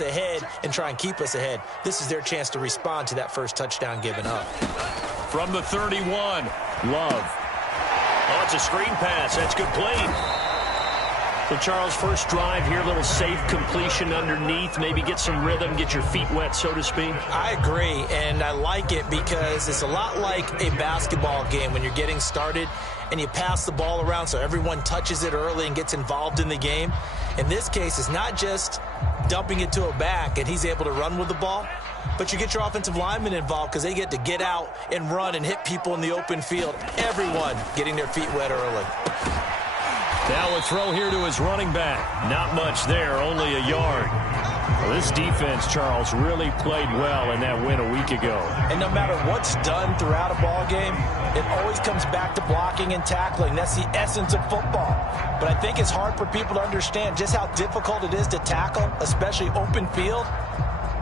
ahead and try and keep us ahead. This is their chance to respond to that first touchdown given up. From the 31, Love. Oh, it's a screen pass. That's good play. So, Charles, first drive here, a little safe completion underneath. Maybe get some rhythm, get your feet wet, so to speak. I agree, and I like it because it's a lot like a basketball game when you're getting started and you pass the ball around so everyone touches it early and gets involved in the game. In this case, it's not just dumping it to a back and he's able to run with the ball, but you get your offensive linemen involved because they get to get out and run and hit people in the open field. Everyone getting their feet wet early. Now a throw here to his running back. Not much there, only a yard. Well, this defense, Charles, really played well in that win a week ago. And no matter what's done throughout a ball game, it always comes back to blocking and tackling. That's the essence of football. But I think it's hard for people to understand just how difficult it is to tackle, especially open field.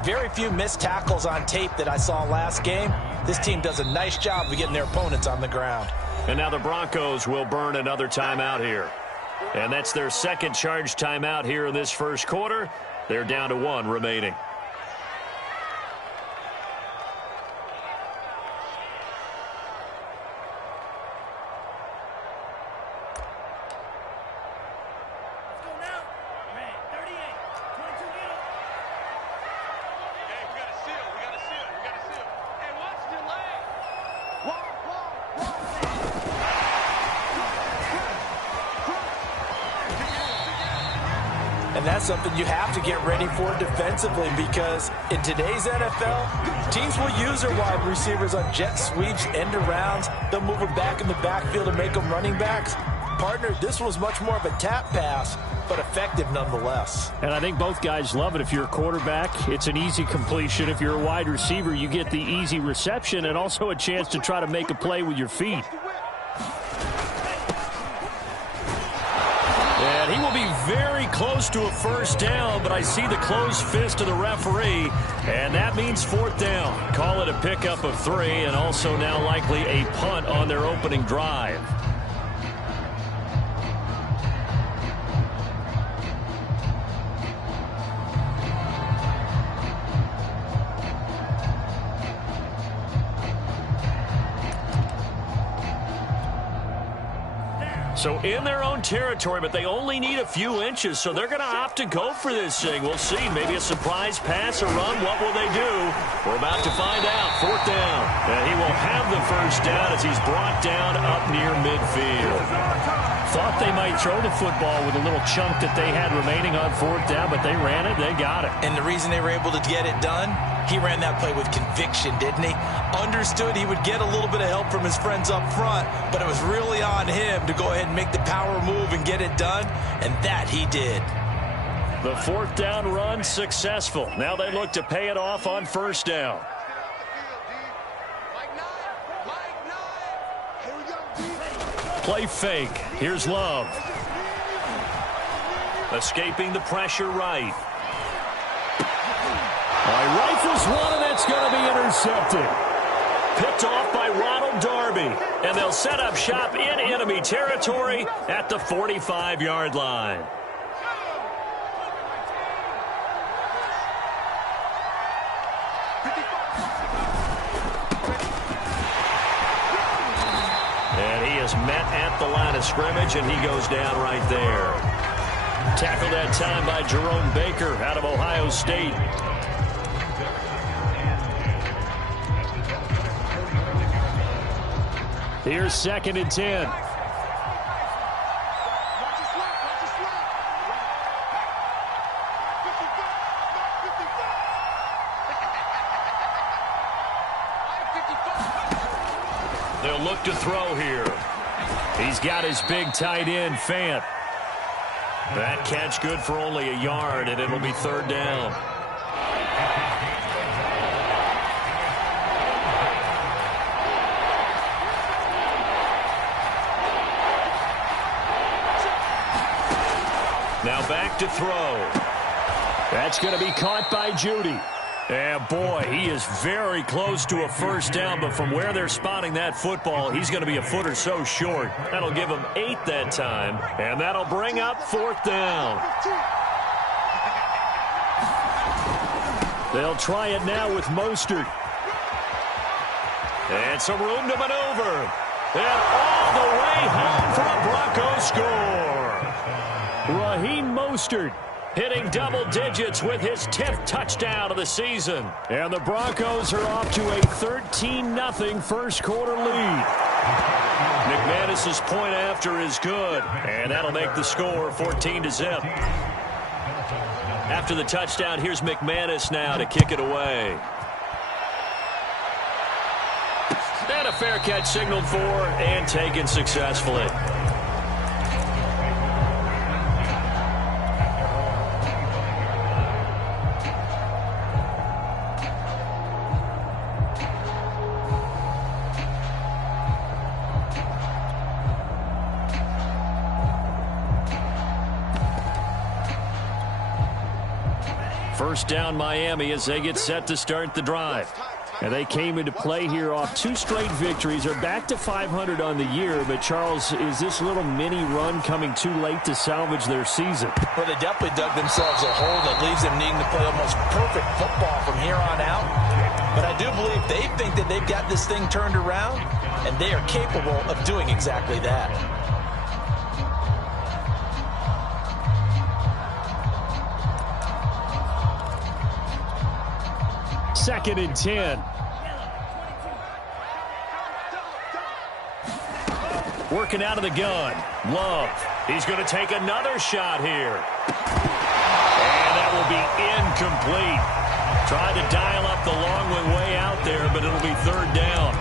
Very few missed tackles on tape that I saw last game. This team does a nice job of getting their opponents on the ground. And now the Broncos will burn another timeout here. And that's their second charge timeout here in this first quarter. They're down to 1 remaining. And that's something you have to get ready for defensively because in today's NFL, teams will use their wide receivers on jet sweeps, end arounds. They'll move them back in the backfield and make them running backs. Partner, this was much more of a tap pass, but effective nonetheless. And I think both guys love it. If you're a quarterback, it's an easy completion. If you're a wide receiver, you get the easy reception and also a chance to try to make a play with your feet. And he will be very close to a first down, but I see the closed fist of the referee, and that means 4th down. Call it a pickup of 3, and also now likely a punt on their opening drive. So in their own territory, but they only need a few inches, so they're going to opt to go for this thing. We'll see. Maybe a surprise pass or run. What will they do? We're about to find out. 4th down. And he will have the first down as he's brought down up near midfield. Thought they might throw the football with a little chunk that they had remaining on 4th down, but they ran it. They got it. And the reason they were able to get it done, he ran that play with conviction, didn't he? Understood he would get a little bit of help from his friends up front, but it was really on him to go ahead and make the power move and get it done, and that he did. The 4th down run successful. Now they look to pay it off on 1st down. Play fake. Here's Love. Escaping the pressure right. Rifles one, and that's going to be intercepted. Picked off by Ronald Darby. And they'll set up shop in enemy territory at the 45-yard line. And he is met at the line of scrimmage, and he goes down right there. Tackled that time by Jerome Baker out of Ohio State. Here's 2nd and 10. They'll look to throw here. He's got his big tight end, Fant. That catch good for only a yard, and it'll be 3rd down. Now back to throw. That's going to be caught by Judy. And boy, he is very close to a first down, but from where they're spotting that football, he's going to be a foot or so short. That'll give him 8 that time, and that'll bring up 4th down. They'll try it now with Mostert. And some room to maneuver. And all the way home for a Broncos score. Raheem Mostert hitting double digits with his 10th touchdown of the season. And the Broncos are off to a 13-0 first quarter lead. McManus's point after is good. And that'll make the score 14-0. After the touchdown, here's McManus now to kick it away. And a fair catch signaled for and taken successfully. First down Miami as they get set to start the drive. And they came into play here off 2 straight victories. They're back to 500 on the year. But, Charles, is this little mini run coming too late to salvage their season? Well, they definitely dug themselves a hole that leaves them needing to play almost perfect football from here on out. But I do believe they think that they've got this thing turned around, and they are capable of doing exactly that. Second and 10. Working out of the gun. Love. He's going to take another shot here. And that will be incomplete. Tried to dial up the long way out there, but it'll be third down.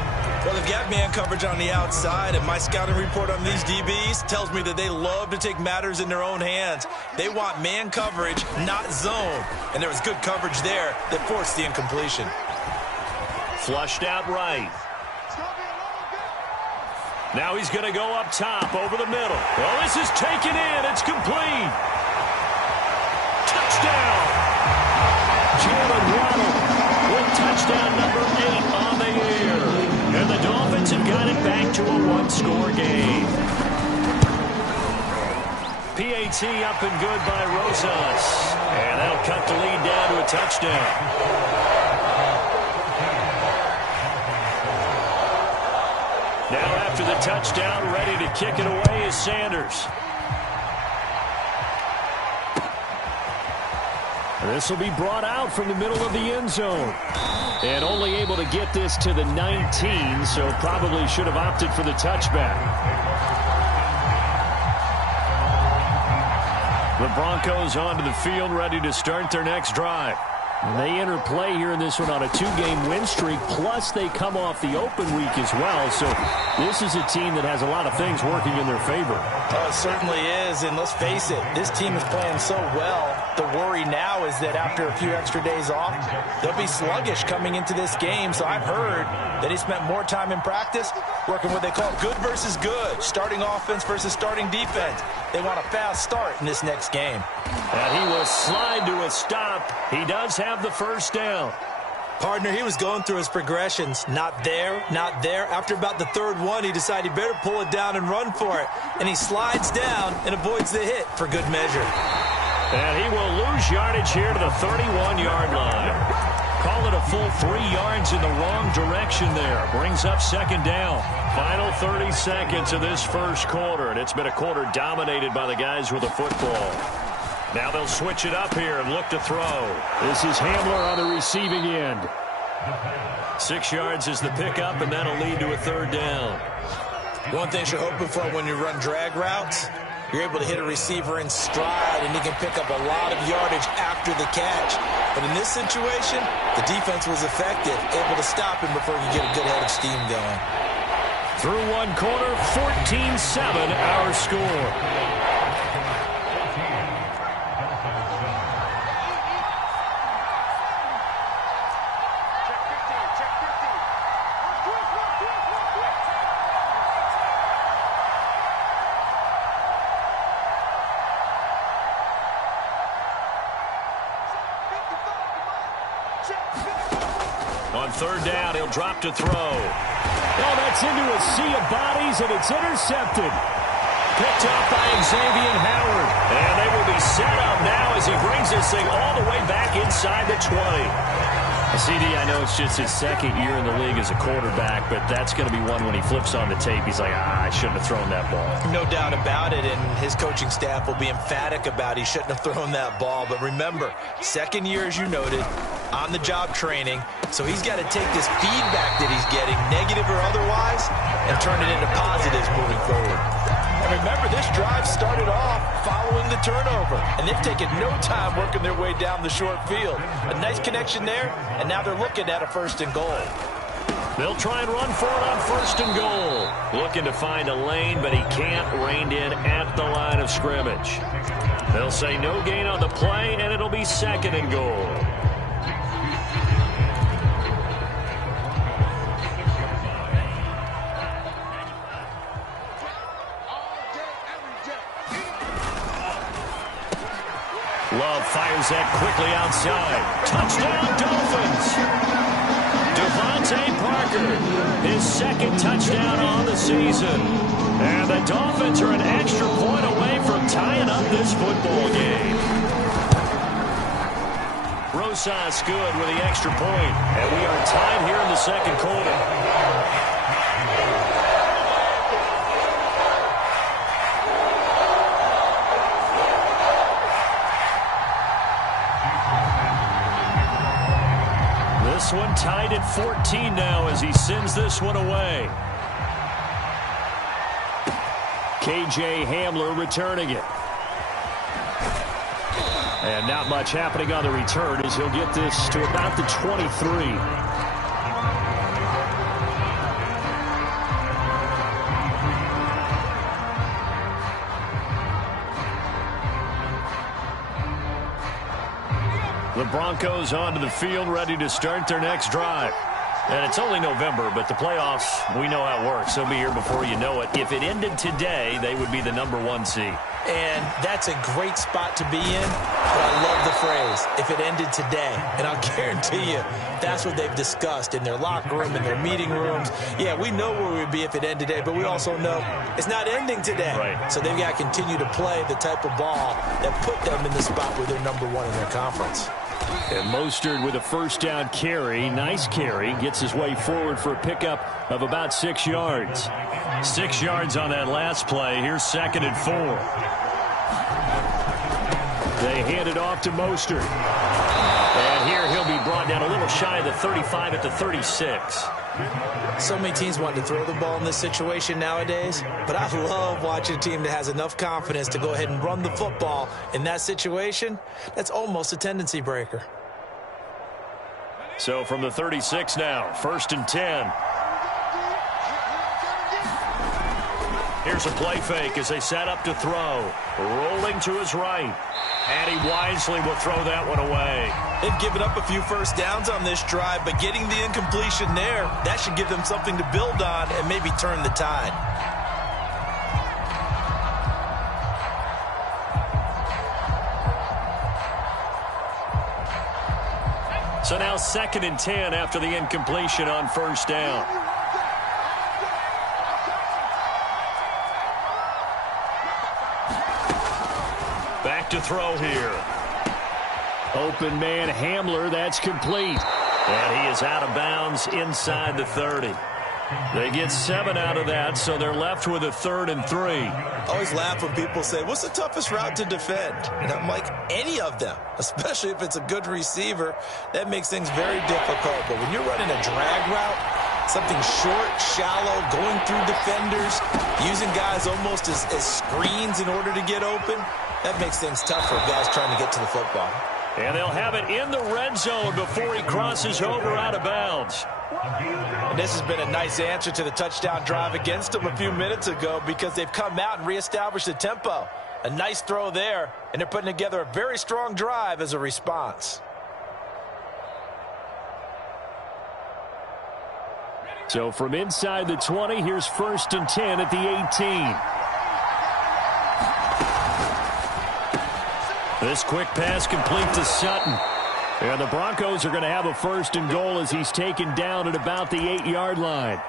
Well, they've got man coverage on the outside, and my scouting report on these DBs tells me that they love to take matters in their own hands. They want man coverage, not zone. And there was good coverage there that forced the incompletion. Flushed out right. Now he's going to go up top over the middle. Well, this is taken in. It's complete. Touchdown. Jalen Waddle with touchdown number 8 on the year. And the Dolphins have got it back to a 1-score game. PAT up and good by Rosas. And that'll cut the lead down to a touchdown. Now after the touchdown, ready to kick it away is Sanders. This will be brought out from the middle of the end zone. And only able to get this to the 19, so probably should have opted for the touchback. The Broncos onto the field, ready to start their next drive. And they enter play here in this one on a 2-game win streak, plus they come off the open week as well. So this is a team that has a lot of things working in their favor. Oh, it certainly is, and let's face it, this team is playing so well. The worry now is that after a few extra days off, they'll be sluggish coming into this game. So I've heard that he spent more time in practice working what they call good versus good, starting offense versus starting defense. They want a fast start in this next game. And he will slide to a stop. He does have the first down. Partner, he was going through his progressions. Not there, not there. After about the third one, he decided he better pull it down and run for it. And he slides down and avoids the hit for good measure. And he will lose yardage here to the 31-yard line. Call it a full 3 yards in the wrong direction there. Brings up second down. Final 30 seconds of this first quarter. And it's been a quarter dominated by the guys with the football. Now they'll switch it up here and look to throw. This is Hamler on the receiving end. 6 yards is the pickup, and that'll lead to a third down. One thing you're hoping for when you run drag routes, you're able to hit a receiver in stride, and he can pick up a lot of yardage after the catch. But in this situation, the defense was effective, able to stop him before he could get a good head of steam going. Through one quarter, 14-7 our score. On third down, he'll drop to throw. Oh, that's into a sea of bodies, and it's intercepted. picked up by Xavier Howard. And they will be set up now as he brings this thing all the way back inside the 20. CD, I know it's just his second year in the league as a quarterback, but that's going to be one when he flips on the tape. He's like, I shouldn't have thrown that ball. No doubt about it, and his coaching staff will be emphatic about he shouldn't have thrown that ball. But remember, second year, as you noted, on-the-job training, so he's got to take this feedback that he's getting, negative or otherwise, and turn it into positives moving forward. And remember, this drive started off following the turnover, and they've taken no time working their way down the short field. A nice connection there, and now they're looking at a 1st and goal. They'll try and run for it on 1st and goal. Looking to find a lane, but he can't rein in at the line of scrimmage. They'll say no gain on the play, and it'll be 2nd and goal. Love fires that quickly outside. Touchdown, Dolphins. Devontae Parker, his 2nd touchdown on the season. And the Dolphins are an extra point away from tying up this football game. Rosas good with the extra point. And we are tied here in the 2nd quarter. This one tied at 14 now as he sends this one away. KJ Hamler returning it. And not much happening on the return as he'll get this to about the 23. The Broncos onto the field, ready to start their next drive. And it's only November, but the playoffs, we know how it works. They'll be here before you know it. If it ended today, they would be the #1 seed. And that's a great spot to be in, but I love the phrase, if it ended today. And I'll guarantee you, that's what they've discussed in their locker room, in their meeting rooms. Yeah, we know where we'd be if it ended today, but we also know it's not ending today. Right. So they've got to continue to play the type of ball that put them in the spot where they're #1 in their conference. And Mostert with a 1st down carry. Nice carry. Gets his way forward for a pickup of about 6 yards. 6 yards on that last play. Here's 2nd and 4. They hand it off to Mostert. And here he'll be brought down a little shy of the 35 at the 36. So many teams want to throw the ball in this situation nowadays, but I love watching a team that has enough confidence to go ahead and run the football in that situation. That's almost a tendency breaker. So from the 36 now, 1st and 10. Here's a play fake as they set up to throw. Rolling to his right. And he wisely will throw that one away. They've given up a few 1st downs on this drive, but getting the incompletion there, that should give them something to build on and maybe turn the tide. So now 2nd and 10 after the incompletion on 1st down. Back to throw here. Open man Hamler, that's complete. And he is out of bounds inside the 30. They get 7 out of that, so they're left with a 3rd and 3. I always laugh when people say, what's the toughest route to defend? And I'm like, any of them, especially if it's a good receiver. That makes things very difficult. But when you're running a drag route, something short, shallow, going through defenders, using guys almost as screens in order to get open, that makes things tough for guys trying to get to the football. And they'll have it in the red zone before he crosses over out of bounds. And this has been a nice answer to the touchdown drive against them a few minutes ago because they've come out and reestablished the tempo. A nice throw there, and they're putting together a very strong drive as a response. So from inside the 20, here's 1st and 10 at the 18. This quick pass complete to Sutton. And the Broncos are going to have a 1st and goal as he's taken down at about the 8-yard line.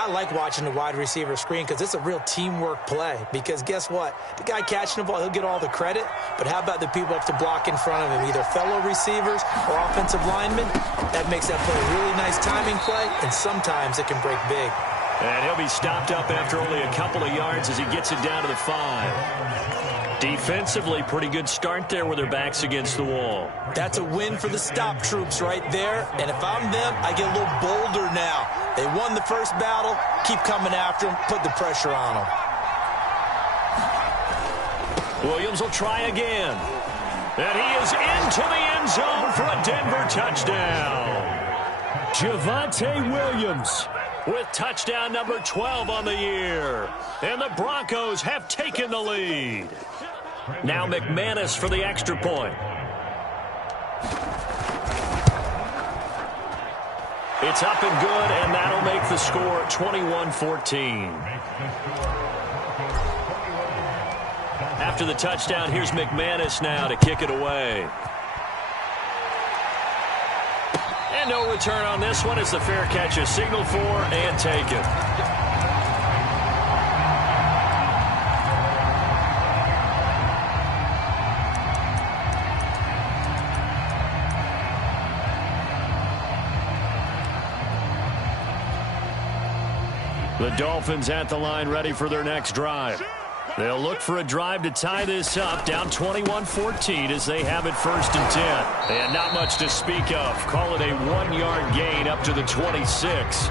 I like watching the wide receiver screen because it's a real teamwork play. Because guess what? The guy catching the ball, he'll get all the credit. But how about the people up to block in front of him, either fellow receivers or offensive linemen? That makes that play a really nice timing play, and sometimes it can break big. And he'll be stopped up after only a couple of yards as he gets it down to the 5. Defensively, pretty good start there with their backs against the wall. That's a win for the stop troops right there. And if I'm them, I get a little bolder now. They won the first battle. Keep coming after them. Put the pressure on them. Williams will try again. And he is into the end zone for a Denver touchdown. Javonte Williams with touchdown number 12 on the year. And the Broncos have taken the lead. Now McManus for the extra point. It's up and good, and that'll make the score 21-14. After the touchdown, here's McManus now to kick it away. And no return on this one as the fair catch is signaled for and taken. The Dolphins at the line ready for their next drive. They'll look for a drive to tie this up, down 21-14 as they have it 1st and 10. And not much to speak of. Call it a 1-yard gain up to the 26.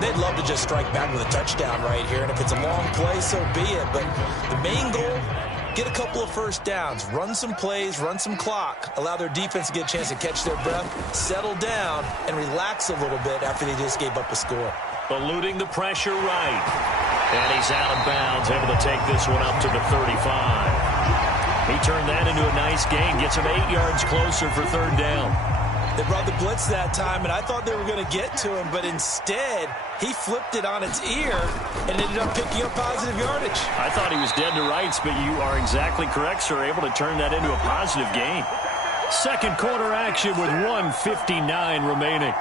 They'd love to just strike back with a touchdown right here, and if it's a long play, so be it. But the main goal, get a couple of first downs, run some plays, run some clock, allow their defense to get a chance to catch their breath, settle down, and relax a little bit after they just gave up a score. Eluding the pressure right. And he's out of bounds, able to take this one up to the 35. He turned that into a nice gain, gets him 8 yards closer for 3rd down. They brought the blitz that time, and I thought they were going to get to him, but instead, he flipped it on its ear and ended up picking up positive yardage. I thought he was dead to rights, but you are exactly correct, sir, able to turn that into a positive gain. Second quarter action with 1:59 remaining.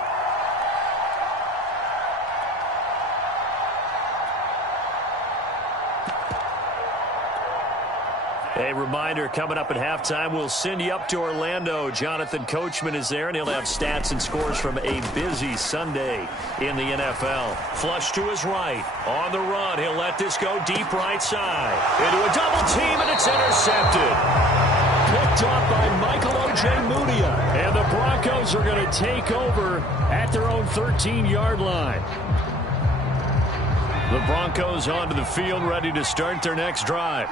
A reminder, coming up at halftime, we'll send you up to Orlando. Jonathan Coachman is there, and he'll have stats and scores from a busy Sunday in the NFL. Flush to his right. On the run, he'll let this go deep right side. Into a double team, and it's intercepted. Picked up by Michael Ojemudia. And the Broncos are going to take over at their own 13-yard line. The Broncos onto the field, ready to start their next drive.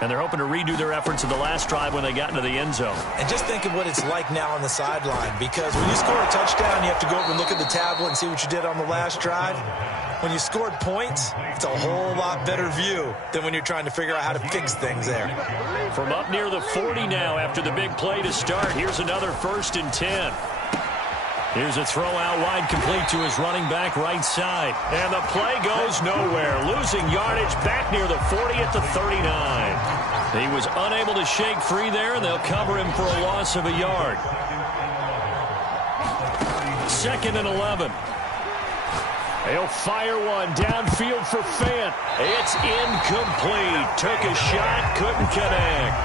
And they're hoping to redo their efforts of the last drive when they got into the end zone. And just think of what it's like now on the sideline, because when you score a touchdown, you have to go over and look at the tablet and see what you did on the last drive. When you scored points, it's a whole lot better view than when you're trying to figure out how to fix things there. From up near the 40 now after the big play to start, here's another 1st and 10. Here's a throw out wide, complete to his running back right side. And the play goes nowhere. Losing yardage back near the 40 at the 39. He was unable to shake free there, and they'll cover him for a loss of a yard. 2nd and 11. He'll fire one downfield for Fant. It's incomplete. Took a shot, couldn't connect.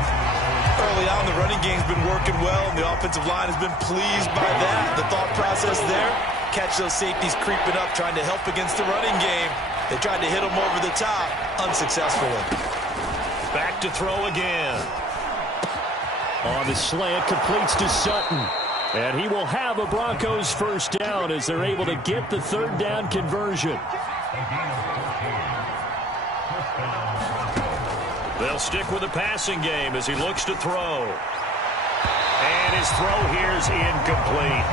Early on, the running game's been working well, and the offensive line has been pleased by that. The thought process there, catch those safeties creeping up, trying to help against the running game. They tried to hit them over the top, unsuccessfully. Back to throw again. On the slant, completes to Sutton. And he will have a Broncos 1st down as they're able to get the 3rd down conversion. They'll stick with the passing game as he looks to throw. And his throw here's incomplete.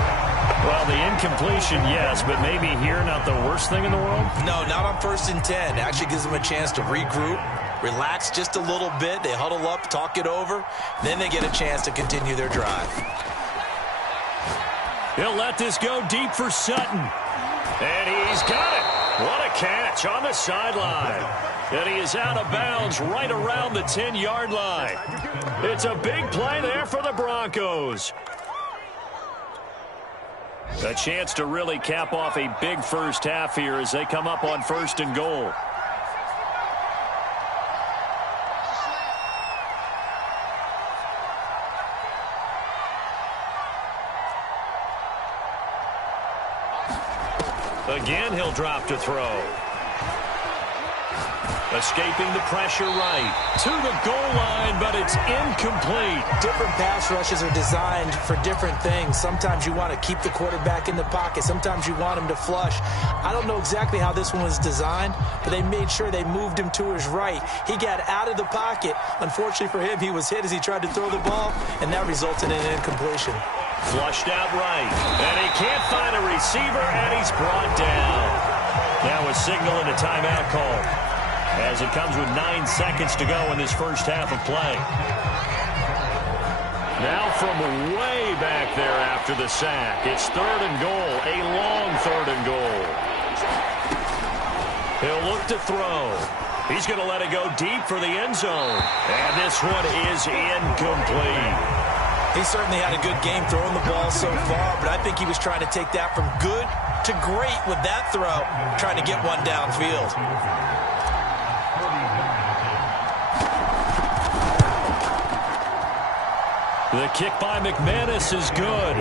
Well, the incompletion, yes, but maybe here not the worst thing in the world? No, not on 1st and 10. It actually gives them a chance to regroup, relax just a little bit. They huddle up, talk it over. Then they get a chance to continue their drive. He'll let this go deep for Sutton. And he's got it. What a catch on the sideline. And he is out of bounds right around the 10-yard line. It's a big play there for the Broncos. A chance to really cap off a big first half here as they come up on 1st and goal. Again, he'll drop to throw. Escaping the pressure right to the goal line, but it's incomplete. Different pass rushes are designed for different things. Sometimes you want to keep the quarterback in the pocket. Sometimes you want him to flush. I don't know exactly how this one was designed, but they made sure they moved him to his right. He got out of the pocket. Unfortunately for him, he was hit as he tried to throw the ball, and that resulted in an incompletion. Flushed out right, and he can't find a receiver, and he's brought down. Now a signal and a timeout call, as it comes with 9 seconds to go in this first half of play. Now from way back there after the sack, it's 3rd and goal, a long 3rd and goal. He'll look to throw. He's going to let it go deep for the end zone, and this one is incomplete. He certainly had a good game throwing the ball so far, but I think he was trying to take that from good to great with that throw, trying to get one downfield. The kick by McManus is good,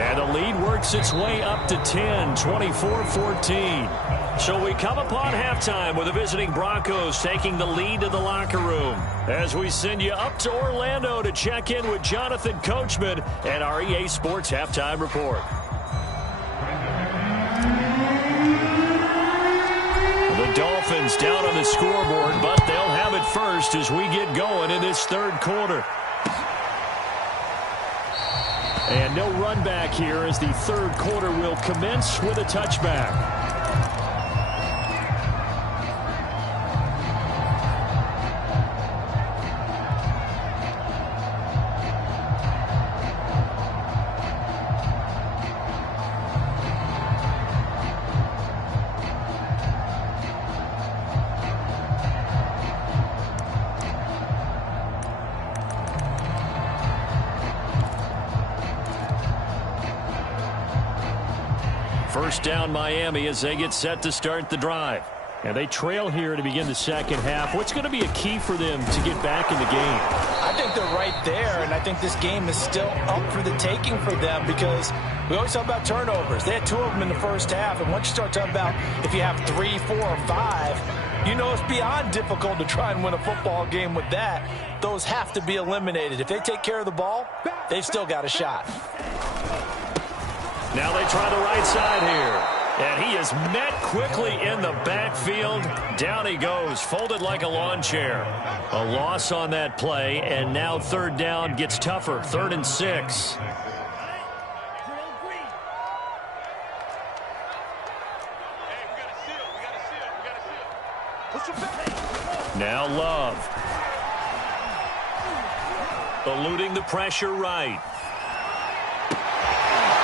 and the lead works its way up to 10, 24-14. So we come upon halftime with the visiting Broncos taking the lead to the locker room, as we send you up to Orlando to check in with Jonathan Coachman and our EA Sports Halftime Report. The Dolphins down on the scoreboard, but they'll have it first as we get going in this 3rd quarter. And no run back here as the 3rd quarter will commence with a touchback. First down Miami as they get set to start the drive. And they trail here to begin the second half. What's going to be a key for them to get back in the game? I think they're right there, and I think this game is still up for the taking for them because we always talk about turnovers. They had 2 of them in the first half, and once you start talking about if you have 3, 4, or 5, you know it's beyond difficult to try and win a football game with that. Those have to be eliminated. If they take care of the ball, they've still got a shot. Now they try the right side here. And he is met quickly in the backfield. Down he goes, folded like a lawn chair. A loss on that play, and now 3rd down gets tougher. 3rd and 6. Now Love. Eluding the pressure right.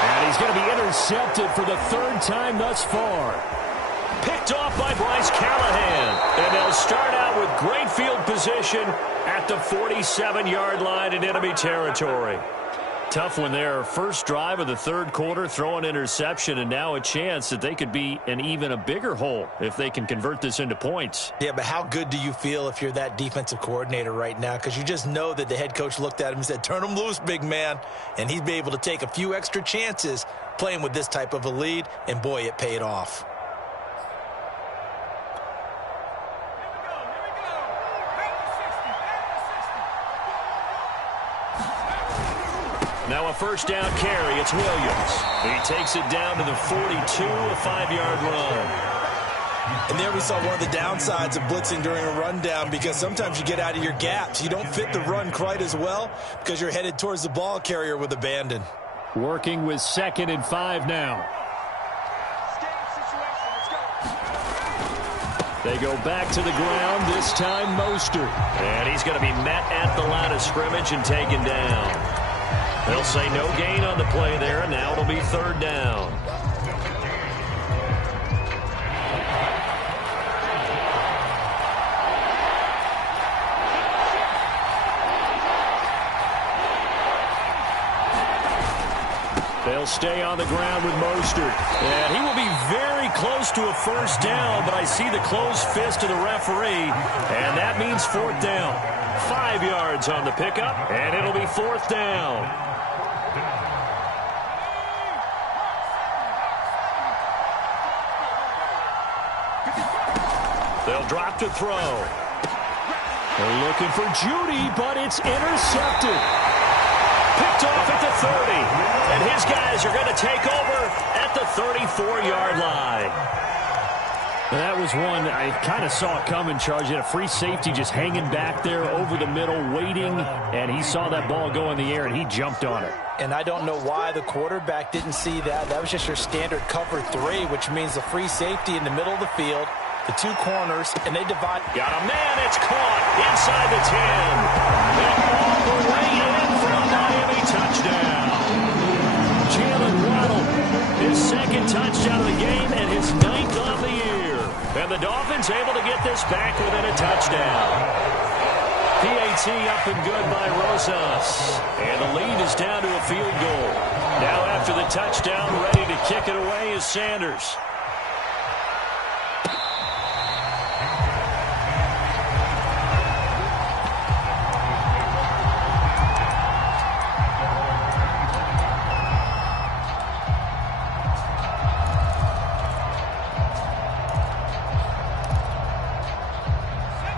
And he's going to be intercepted for the 3rd time thus far. Picked off by Bryce Callahan. And they'll start out with great field position at the 47-yard line in enemy territory. Tough one there. First drive of the 3rd quarter, throw an interception, and now a chance that they could be in even a bigger hole if they can convert this into points. Yeah, but how good do you feel if you're that defensive coordinator right now? Because you just know that the head coach looked at him and said, turn him loose, big man. And he'd be able to take a few extra chances playing with this type of a lead, and boy, it paid off. Now a first down carry. It's Williams. He takes it down to the 42, a 5-yard run. And there we saw one of the downsides of blitzing during a rundown, because sometimes you get out of your gaps. You don't fit the run quite as well because you're headed towards the ball carrier with abandon. Working with 2nd and 5 now. They go back to the ground, this time Mostert. And he's going to be met at the line of scrimmage and taken down. They'll say no gain on the play there, and now it'll be 3rd down. They'll They'll stay on the ground with Mostert. And he will be very close to a first down, but I see the closed fist of the referee, and that means fourth down. 5 yards on the pickup, and it'll be fourth down. They'll drop to throw. They're looking for Judy, but it's intercepted. Picked off at the 30. And his guys are going to take over at the 34-yard line. That was one I kind of saw coming, Charles. You had a free safety just hanging back there over the middle, waiting, and he saw that ball go in the air, and he jumped on it. And I don't know why the quarterback didn't see that. That was just your standard cover 3, which means the free safety in the middle of the field, the 2 corners, and they divide. Got a man. It's caught inside the 10. And all the way in for a Miami touchdown. Jalen Waddle, his second touchdown of the game and his 9th on the year. And the Dolphins able to get this back within a touchdown. PAT up and good by Rosas. And the lead is down to a field goal. Now after the touchdown, ready to kick it away is Sanders.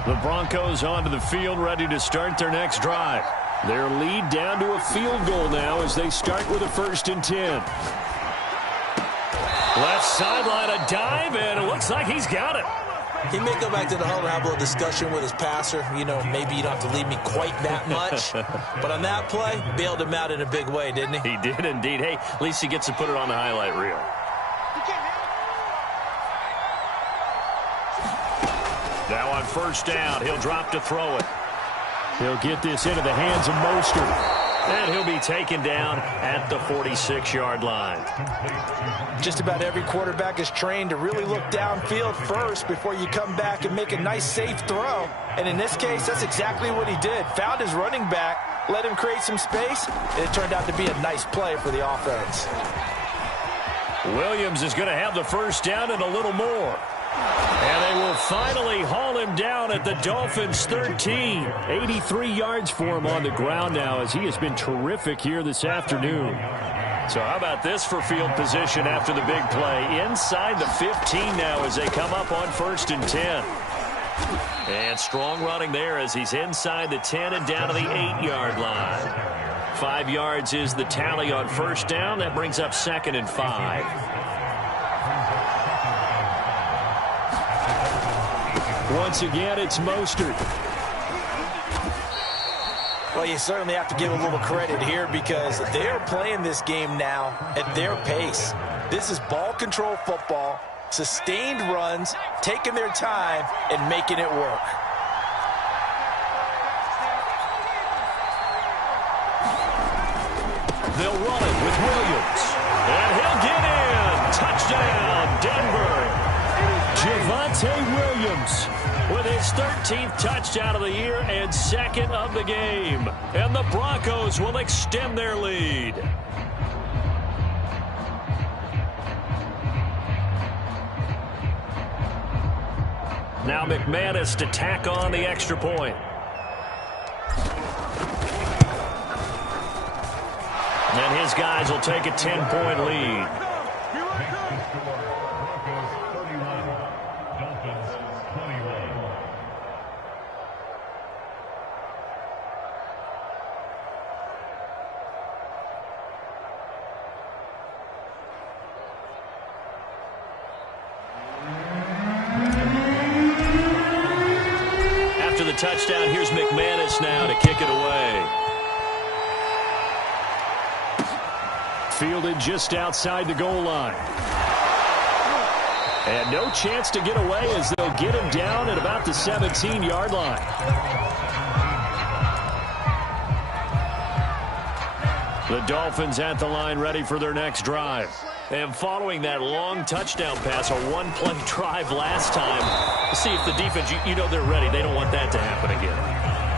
The Broncos onto the field, ready to start their next drive. Their lead down to a field goal now as they start with a 1st and 10. Left sideline, a dive, and it looks like he's got it. He may go back to the huddle and have a little discussion with his passer. You know, maybe you don't have to leave me quite that much. But on that play, bailed him out in a big way, didn't he? He did indeed. Hey, at least he gets to put it on the highlight reel. Now on 1st down, he'll drop to throw it. He'll get this into the hands of Mostert. And he'll be taken down at the 46-yard line. Just about every quarterback is trained to really look downfield first before you come back and make a nice, safe throw. And in this case, that's exactly what he did. Found his running back, let him create some space, and it turned out to be a nice play for the offense. Williams is going to have the 1st down and a little more. And they will finally haul him down at the Dolphins' 13. 83 yards for him on the ground now as he has been terrific here this afternoon. So how about this for field position after the big play? Inside the 15 now as they come up on 1st and 10. And strong running there as he's inside the 10 and down to the 8-yard line. 5 yards is the tally on 1st down. That brings up 2nd and 5. Once again, it's Mostert. Well, you certainly have to give a little credit here because they're playing this game now at their pace. This is ball control football, sustained runs, taking their time, and making it work. They'll run it with Williams. And he'll get in. Touchdown, Denver. Javonte Williams with his 13th touchdown of the year and 2nd of the game. And the Broncos will extend their lead. Now McManus to tack on the extra point. And his guys will take a 10-point lead. After the touchdown, here's McManus now to kick it away. Fielded just outside the goal line. And no chance to get away as they'll get him down at about the 17-yard line. The Dolphins at the line ready for their next drive. And following that long touchdown pass, a one-play drive last time, see if the defense, you know they're ready. They don't want that to happen again.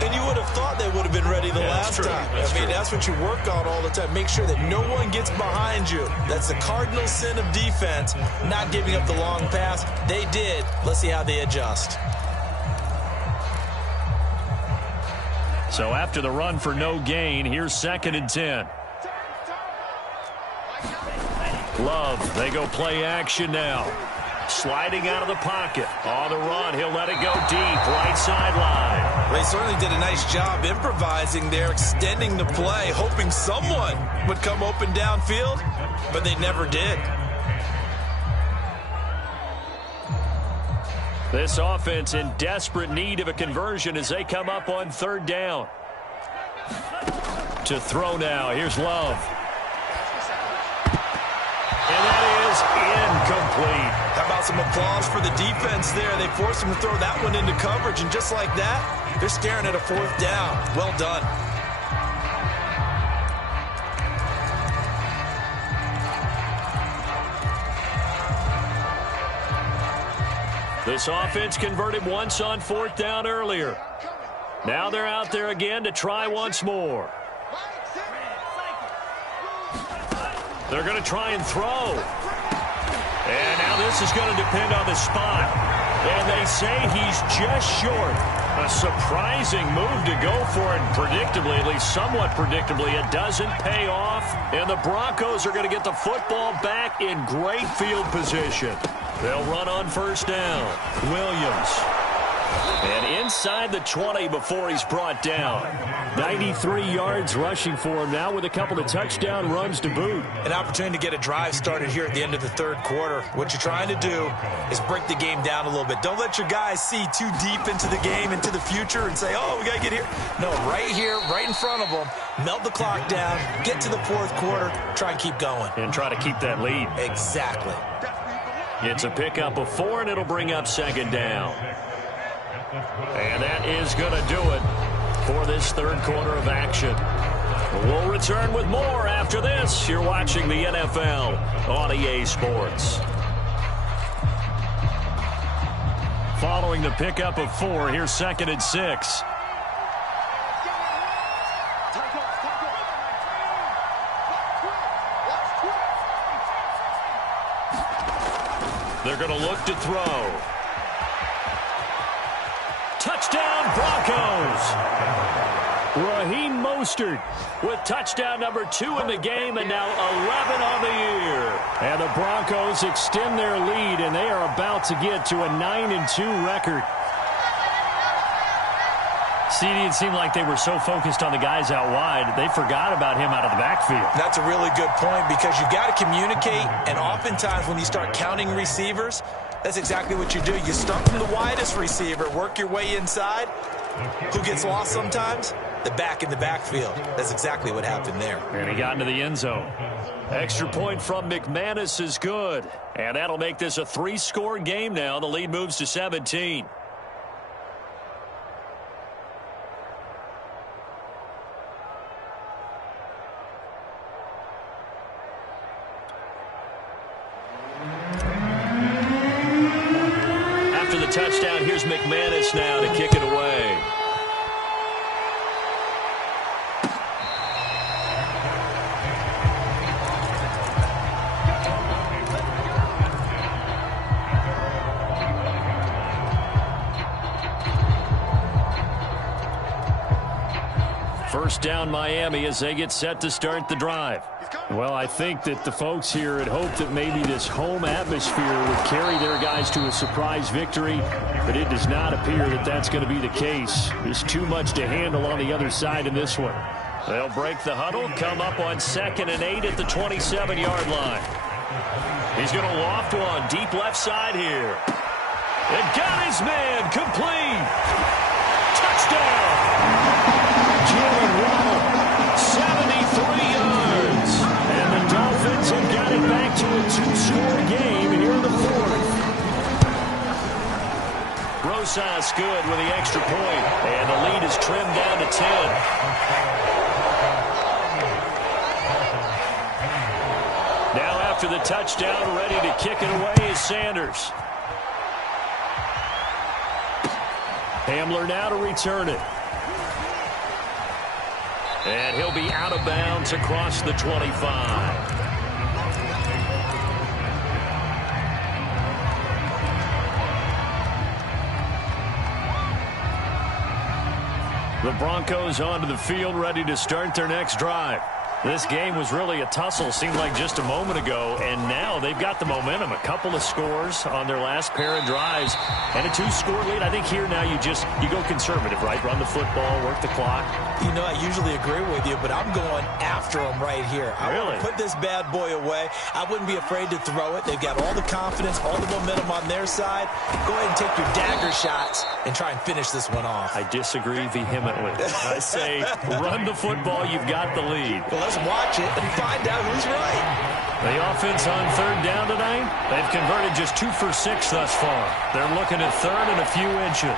And you would have thought they would have been ready the last time. I mean, that's what you work on all the time. Make sure that no one gets behind you. That's the cardinal sin of defense, not giving up the long pass. They did. Let's see how they adjust. So after the run for no gain, here's 2nd and 10. Love, they go play action now. Sliding out of the pocket. On the run, he'll let it go deep, right sideline. They certainly did a nice job improvising there, extending the play, hoping someone would come open downfield, but they never did. This offense in desperate need of a conversion as they come up on 3rd down. To throw now, here's Love. And that is incomplete. How about some applause for the defense there? They forced him to throw that one into coverage, and just like that, they're staring at a 4th down. Well done. This offense converted once on 4th down earlier. Now they're out there again to try once more. They're going to try and throw. And now this is going to depend on the spot. And they say he's just short. A surprising move to go for it. Predictably, at least somewhat predictably, it doesn't pay off. And the Broncos are going to get the football back in great field position. They'll run on 1st down. Williams. And inside the 20 before he's brought down. 93 yards rushing for him now with a couple of touchdown runs to boot. An opportunity to get a drive started here at the end of the 3rd quarter. What you're trying to do is break the game down a little bit. Don't let your guys see too deep into the game, into the future, and say, oh, we got to get here. No, right here, right in front of them, melt the clock down, get to the 4th quarter, try and keep going. And try to keep that lead. Exactly. It's a pickup of 4, and it'll bring up 2nd down. And that is going to do it for this 3rd quarter of action. We'll return with more after this. You're watching the NFL on EA Sports. Following the pickup of 4, here's 2nd and 6. They're going to look to throw. Touchdown, Broncos! Raheem Mostert with touchdown number 2 in the game and now 11 on the year. And the Broncos extend their lead, and they are about to get to a 9-2 record. CD, it seemed like they were so focused on the guys out wide, they forgot about him out of the backfield. That's a really good point because you got to communicate, and oftentimes when you start counting receivers, that's exactly what you do. You start from the widest receiver, work your way inside. Who gets lost sometimes? The back in the backfield. That's exactly what happened there. And he got into the end zone. Extra point from McManus is good. And that'll make this a 3-score game now. The lead moves to 17. After the touchdown, here's McManus now to kick it away. First down, Miami, as they get set to start the drive. Well, I think that the folks here had hoped that maybe this home atmosphere would carry their guys to a surprise victory, but it does not appear that that's going to be the case. There's too much to handle on the other side in this one. They'll break the huddle, come up on 2nd and 8 at the 27-yard line. He's going to loft one deep left side here. And got his man complete. Touchdown. Jalen Waddle, 73 yards. And the Dolphins have got it back to a 2-score game here in the 4th. Rosas good with the extra point. And the lead is trimmed down to 10. Now after the touchdown, ready to kick it away is Sanders. Hamler now to return it. And he'll be out of bounds across the 25. The Broncos onto the field, ready to start their next drive. This game was really a tussle, seemed like just a moment ago, and now they've got the momentum. A couple of scores on their last pair of drives, and a 2-score lead. I think here now you go conservative, right? Run the football, work the clock. You know, I usually agree with you, but I'm going after them right here. I really want to put this bad boy away. I wouldn't be afraid to throw it. They've got all the confidence, all the momentum on their side. Go ahead and take your dagger shots and try and finish this one off. I disagree vehemently. I say run the football. You've got the lead. Well, let's watch it and find out who's right. The offense on third down tonight, they've converted just 2 for 6 thus far. They're looking at third and a few inches.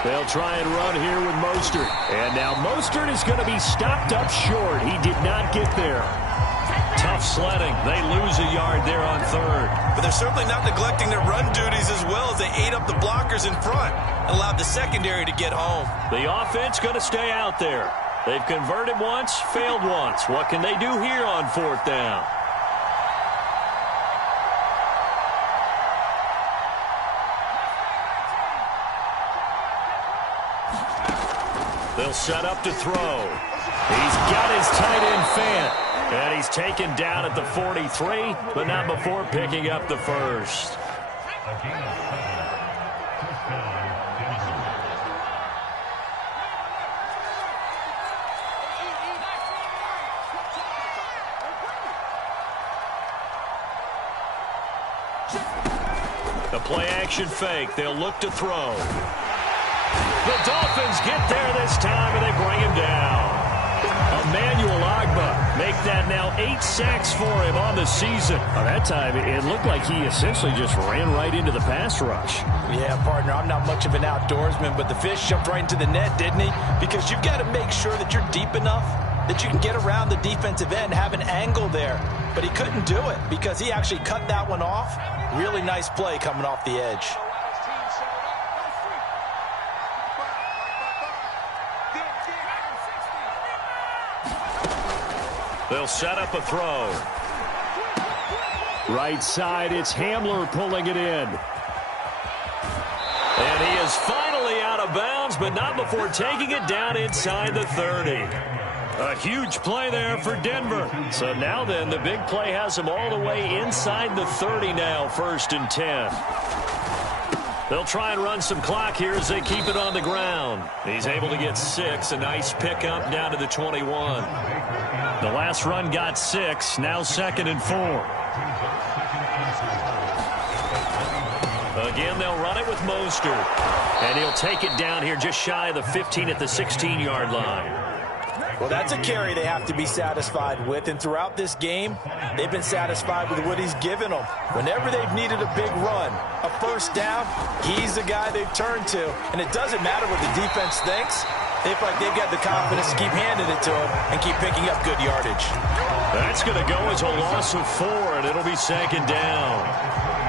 They'll try and run here with Mostert. And now Mostert is going to be stopped up short. He did not get there. Tough sledding. They lose a yard there on third. But they're certainly not neglecting their run duties as well as they ate up the blockers in front and allowed the secondary to get home. The offense going to stay out there. They've converted once, failed once. What can they do here on fourth down? They'll set up to throw. He's got his tight end Fant. And he's taken down at the 43, but not before picking up the first. The play-action fake. They'll look to throw. The Dolphins get there this time, and they bring him down. Emmanuel Ogbah make that now 8 sacks for him on the season. That time, it looked like he essentially just ran right into the pass rush. Yeah, partner, I'm not much of an outdoorsman, but the fish jumped right into the net, didn't he? Because you've got to make sure that you're deep enough that you can get around the defensive end, have an angle there. But he couldn't do it because he actually cut that one off. Really nice play coming off the edge. They'll set up a throw. Right side, it's Hamler pulling it in. And he is finally out of bounds, but not before taking it down inside the 30. A huge play there for Denver. So now then, the big play has him all the way inside the 30 now, 1st and 10. They'll try and run some clock here as they keep it on the ground. He's able to get 6, a nice pickup down to the 21. The last run got 6, now 2nd and 4. Again, they'll run it with Mostert. And he'll take it down here just shy of the 15 at the 16-yard line. Well, that's a carry they have to be satisfied with. And throughout this game, they've been satisfied with what he's given them. Whenever they've needed a big run, a first down, he's the guy they've turned to. And it doesn't matter what the defense thinks. They feel like they've got the confidence to keep handing it to him and keep picking up good yardage. That's going to go as a loss of 4, and it'll be 2nd down.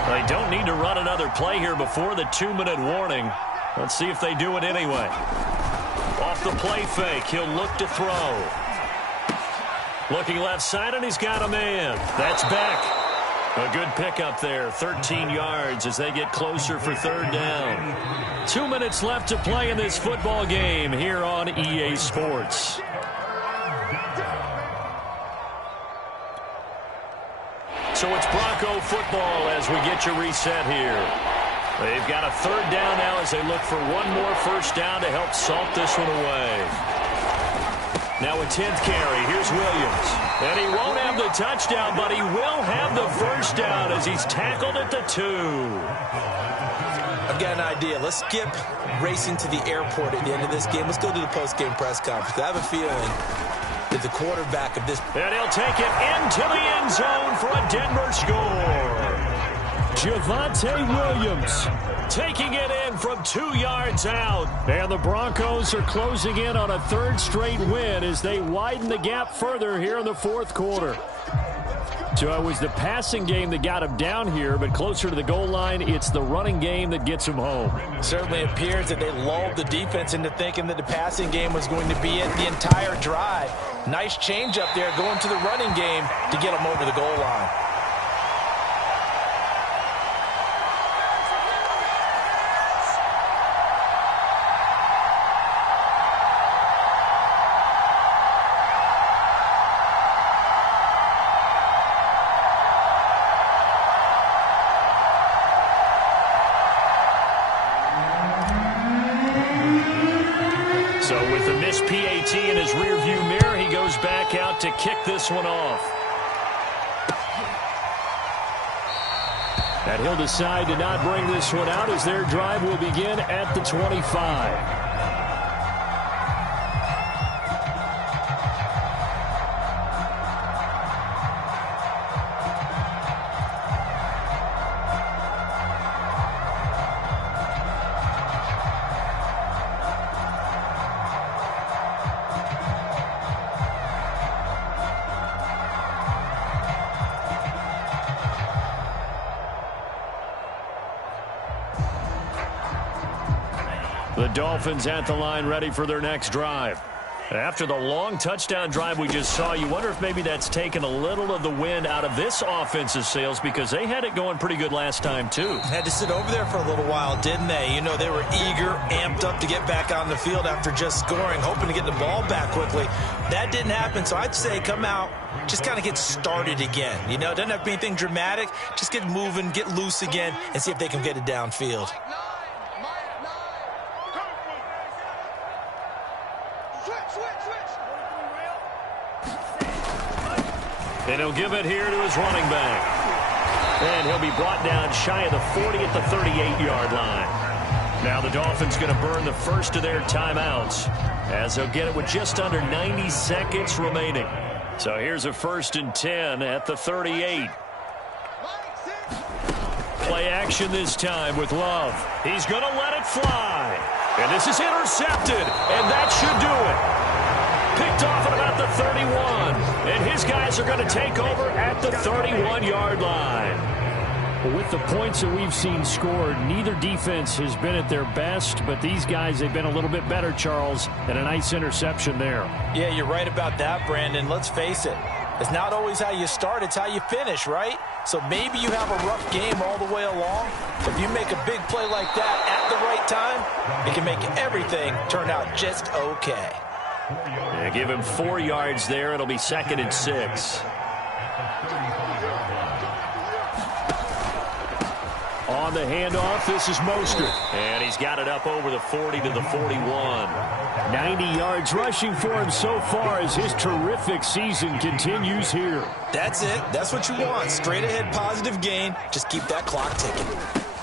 They don't need to run another play here before the 2-minute warning. Let's see if they do it anyway. Off the play fake, he'll look to throw. Looking left side, and he's got a man. That's back. A good pickup there, 13 yards as they get closer for 3rd down. 2 minutes left to play in this football game here on EA Sports. So it's Bronco football as we get you reset here. They've got a 3rd down now as they look for one more first down to help salt this one away. Now a 10th carry. Here's Williams. And he won't have the touchdown, but he will have the first down as he's tackled at the 2. I've got an idea. Let's skip racing to the airport at the end of this game. Let's go to the post-game press conference. I have a feeling that the quarterback of this... And he'll take it into the end zone for a Denver score. Javonte Williams taking it in from 2 yards out. And the Broncos are closing in on a 3rd straight win as they widen the gap further here in the 4th quarter. So it was the passing game that got him down here, but closer to the goal line, it's the running game that gets him home. It certainly appears that they lulled the defense into thinking that the passing game was going to be it the entire drive. Nice change up there going to the running game to get him over the goal line. So with the missed PAT in his rearview mirror, he goes back out to kick this one off. And he'll decide to not bring this one out as their drive will begin at the 25. The Dolphins at the line ready for their next drive. After the long touchdown drive we just saw, you wonder if maybe that's taken a little of the wind out of this offense's sails because they had it going pretty good last time too. Had to sit over there for a little while, didn't they? You know, they were eager, amped up to get back on the field after just scoring, hoping to get the ball back quickly. That didn't happen, so I'd say come out, just kind of get started again. You know, it doesn't have to be anything dramatic. Just get moving, get loose again, and see if they can get it downfield. And he'll give it here to his running back. And he'll be brought down shy of the 40 at the 38-yard line. Now the Dolphins going to burn the first of their timeouts as they'll get it with just under 90 seconds remaining. So here's a 1st and 10 at the 38. Play action this time with Love. He's going to let it fly. And this is intercepted. And that should do it. Picked off at about the 31. And his guys are going to take over at the 31-yard line. Well, with the points that we've seen scored, neither defense has been at their best, but these guys, they've been a little bit better, Charles, and a nice interception there. Yeah, you're right about that, Brandon. Let's face it. It's not always how you start, it's how you finish, right? So maybe you have a rough game all the way along. If you make a big play like that at the right time, it can make everything turn out just okay. Yeah, give him 4 yards there. It'll be 2nd and 6. On the handoff, this is Mostert. And he's got it up over the 40 to the 41. 90 yards rushing for him so far as his terrific season continues here. That's it. That's what you want. Straight ahead positive gain. Just keep that clock ticking.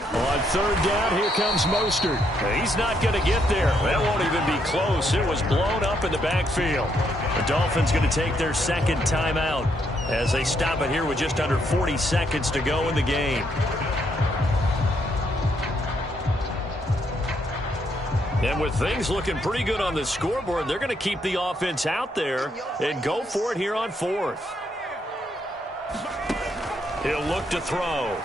On 3rd down, here comes Mostert. He's not going to get there. That won't even be close. It was blown up in the backfield. The Dolphins going to take their 2nd timeout as they stop it here with just under 40 seconds to go in the game. And with things looking pretty good on the scoreboard, they're going to keep the offense out there and go for it here on 4th. He'll look to throw.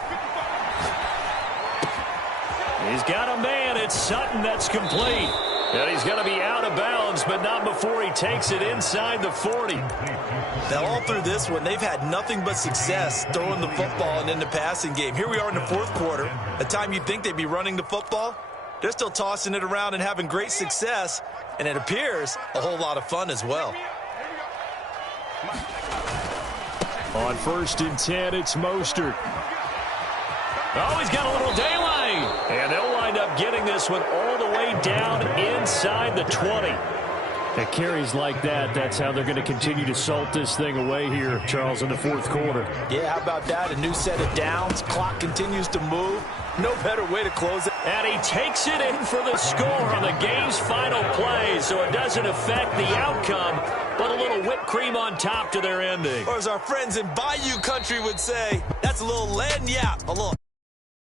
He's got a man. It's Sutton that's complete. And he's going to be out of bounds, but not before he takes it inside the 40. Now, all through this one, they've had nothing but success throwing the football and in the passing game. Here we are in the 4th quarter. A time you'd think they'd be running the football. They're still tossing it around and having great success, and it appears a whole lot of fun as well. On 1st and 10, it's Mostert. Oh, he's got a little daylight. And they'll wind up getting this one all the way down inside the 20. At carries like that, that's how they're going to continue to salt this thing away here, Charles, in the 4th quarter. Yeah, how about that? A new set of downs. Clock continues to move. No better way to close it. And he takes it in for the score on the game's final play, so it doesn't affect the outcome, but a little whipped cream on top to their ending. Or as our friends in Bayou Country would say, that's a little lagniappe, a little